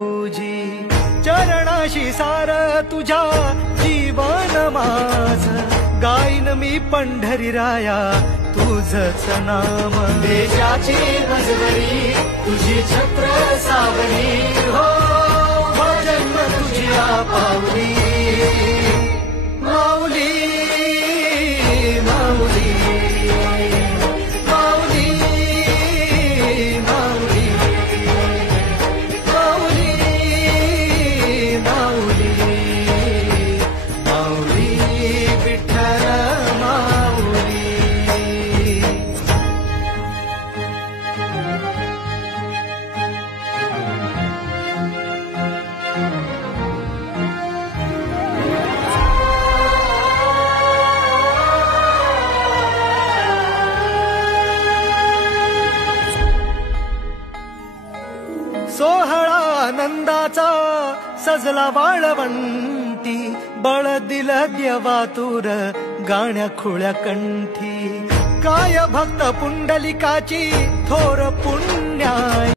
तुझी चरणाशी सार तुझ्या जीवन माझ गाईन मी पंढरी राया तुझच नाम देशाची मजवरी तुझी छत्र सावली हो जन्म तुझ्या पावली माऊली माऊली माऊली माऊली माऊली माऊली माऊली विठ्ठल माऊली सोहळा आनंदाचा सजला वाळवंटी बळ दिल देवातूर गाण्या खुळ्या कंठी काय भक्त पुंडलिकाची थोर पुण्याई